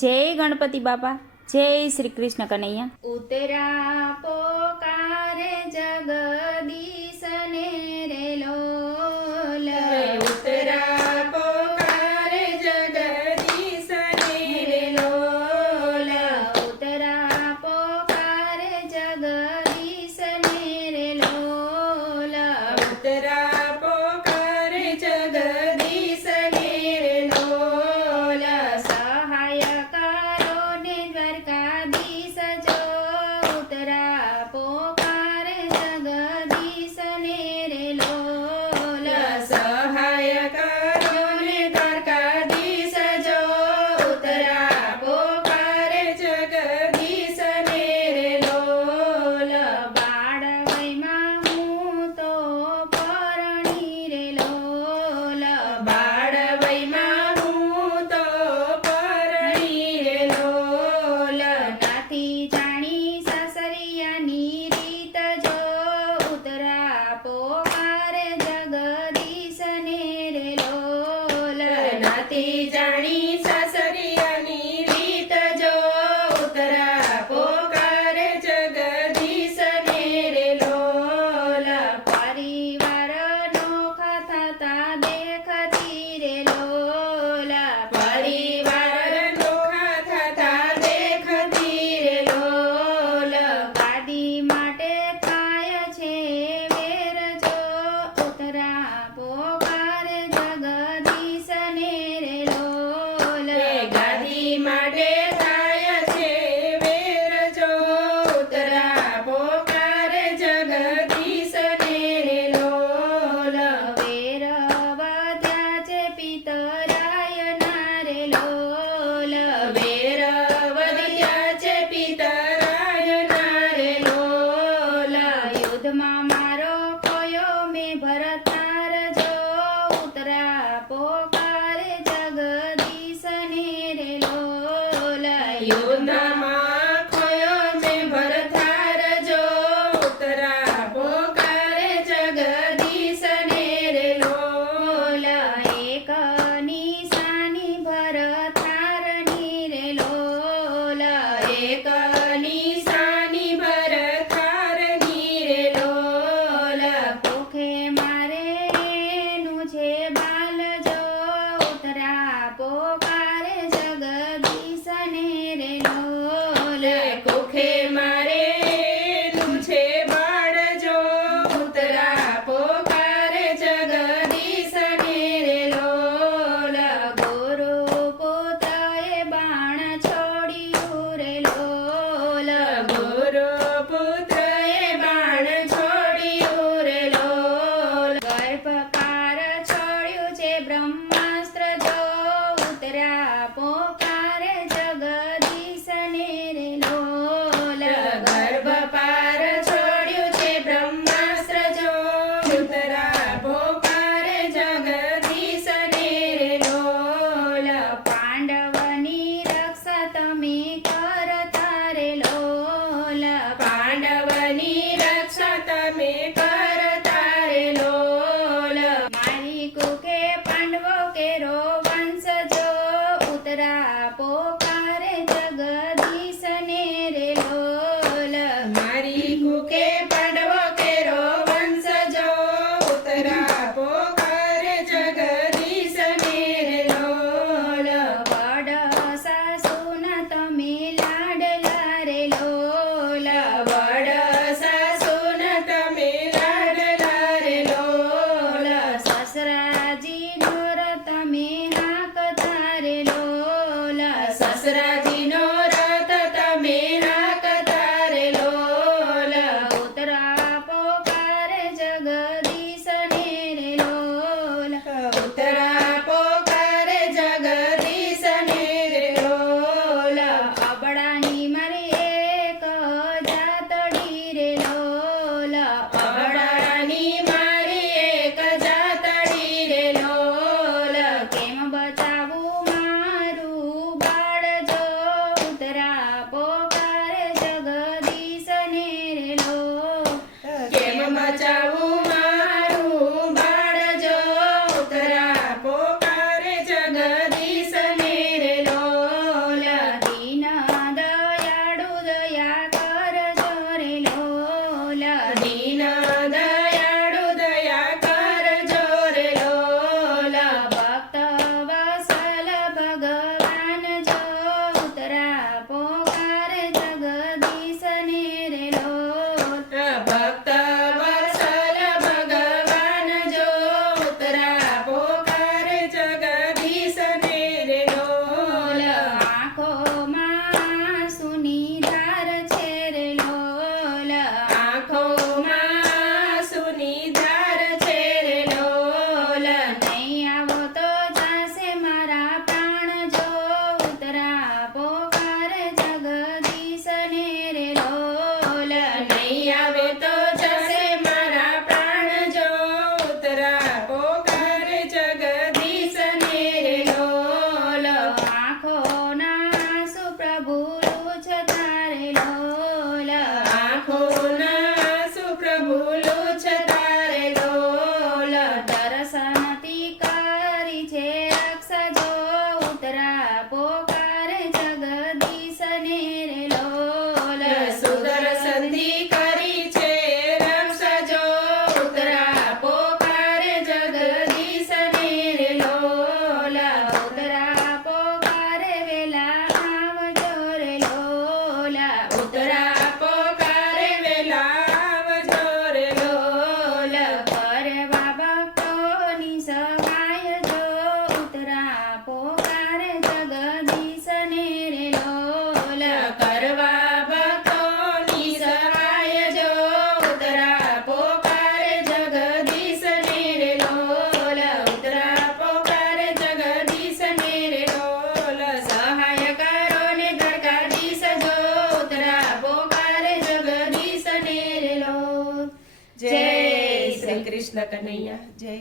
જય ગણપતિ બાપા, જય શ્રી કૃષ્ણ કનૈયા. ઉતરા પોકારે જગદીશ ને રે લોલ. ઉતરા પોકારે જગદીશ ને રે લોલ. ઉતરા પોકારે જગદીશ ને રે લોલ. ઉતરા પોકારે જગદીશ ને રે લોલ. સહાય કરો ને દ્વારકાધીશ જો. ઉતરા પોકારે જગદીશ ને રે લોલ. સહાય કરો ને દ્વારકાધીશ જો. ઉતરા પોકારે જગદીશ ને રે લોલ. બાળ વયમાં હું તો પરણી રે લોલ. બાળ વયમાં હું તો પરણી રે લોલ. નાથી જાણી સાસરિયાની રીત જો. ઉતરા પોકારે જગદીશ ને રે લોલ. નાથી જાણી સાસરિયાની રીત જો. ઉતરા પોકારે જગદીશ ને રે લોલ. પરિવાર નોખા થતા દેખતી રે લોલ. પરિવાર નોખા થતા દેખતી રે લોલ. ગાદી માટે થાય છે વેર જો. ઉતરા પોકારે જગદીશ ને રે લોલ. ગાદી માટે થાય છે વેર જો. ઉતરા પોકારે જગદીશ ને રે લોલ. વેર વધ્યા છે પિતરાય ના રે લોલ. વેર વધ્યા છે પિતરાય ના રે લોલ. યુદ્ધમાં મારો કોયો મેં ભરતાર જો. ઉતરા પોકારે જગદીશ ને રે લોલ. યુદ્ધમાં ખોયો મેં ભરથાર જો. ઉતરા પોકારે જગદીશ ને રે લોલ. એક નિશાની ભરતારની રે લોલ. એક નિશાની ભરથારની રે લોલ. કોખે મારે એનું છે બાલ જો. ઉતરા પોકારે જગદીશ ને રે લોલ. કોખે મારે નું છે બાળ જો. ઉતરા પોકારે જગદીશ ને રે લોલ. ગુરુ પુત્રએ બાણ છોડ્યું રે લોલ. ગુરુ પુત્રએ બાણ છોડ્યું રે લોલ. ગર્ભકાર છોડ્યું છે બ્રહ્માસ્ત્ર જો. ઉતરા પોકારે જગદીશ ને રે લોલ. ગર્ભપાર છોડ્યું છે બ્રહ્માસ્ત્ર જો. ઉતરા પોકારે જગદીશ ને રે લોલ. પાંડવની રક્ષા તમે કરતા રે લોલ. પાંડવની રક્ષા તમે કરતા રે લોલ. મારી કુકે પાંડવો કેરો વંશ જો. ઉતરા પોકારે જગદીશ ને રે લોલ. મારી કુકે પાંડવો કેરો વંશ જો. ઉતરા પોકારે જગદીશ ને રે લોલ. વડ સાસુના તમે લાડલા રે લોલ. વડ સાસુન તમે લાડલા રે લોલ. સસરાજીનો ર તમે હાંકતા રે લોલ. સસરાજીનો રથ તમે હાંકતા રે લોલ. ઉતરા પોકારે જગદીશ ને રે લોલ. ઉતરા પોકારે જગદીશ ને રે લોલ. અબડાની મારી એક જાતડી રે લોલ. અબડાની મારી એક જાતડી રે લોલ. કેમ બચાવું મારું બાળ જો. કરવા ભક્તોની સહાય જો ઉતરા પોકારે જગદીશને રે લોલ ઉતરા પોકારે જગદીશને રે લોલ સહાય કરો ને દ્વારકાધીશ જો ઉતરા પોકારે જગદીશને રે લોલ. જય શ્રી કૃષ્ણ કનૈયા જય